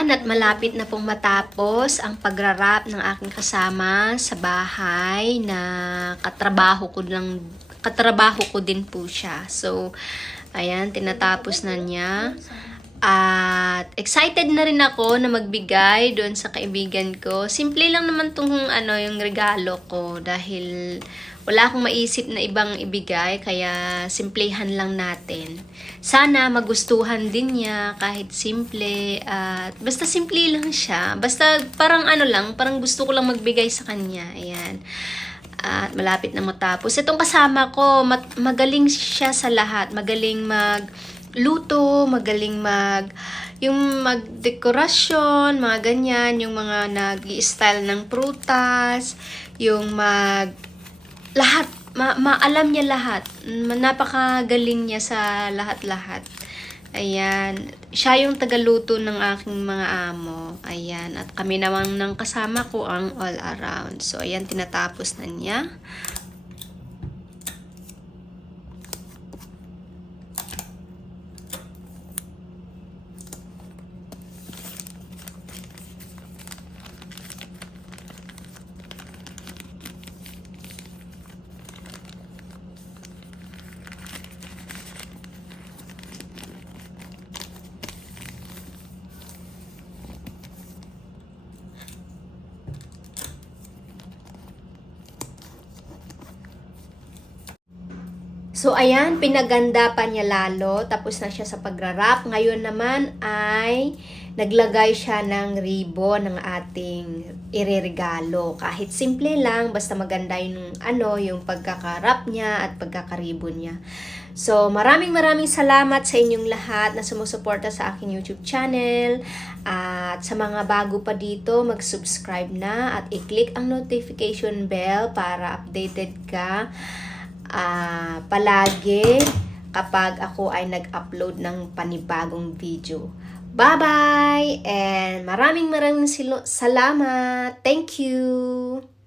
Ayan, at malapit na pong matapos ang pagrarap ng aking kasama sa bahay na katrabaho ko din po siya. So, ayan, tinatapos na niya. At excited na rin ako na magbigay doon sa kaibigan ko. Simple lang naman tong yung regalo ko dahil wala akong maisip na ibang ibigay, kaya simplehan lang natin. Sana magustuhan din niya kahit simple, at basta simple lang siya. Basta parang parang gusto ko lang magbigay sa kanya. Ayan. At malapit na matapos. Itong kasama ko, magaling siya sa lahat. Magaling magluto, magaling yung magdekorasyon, mga ganyan, yung mga nag-i-style ng prutas, yung lahat, alam niya lahat. Napakagaling niya sa lahat-lahat. Ayan. Siya yung tagaluto ng aking mga amo. Ayan. At kami naman ng kasama ko ang all around. So, ayan, tinatapos na niya. So, ayan, pinaganda pa niya lalo. Tapos na siya sa pagrarap. Ngayon naman ay naglagay siya ng ribbon ng ating ireregalo. Kahit simple lang, basta maganda yung yung pagkakarap niya at pagkakaribon niya. So, maraming salamat sa inyong lahat na sumusuporta sa aking YouTube channel. At sa mga bago pa dito, mag-subscribe na at i-click ang notification bell para updated ka palagi kapag ako ay nag-upload ng panibagong video. Bye-bye! And maraming salamat! Thank you!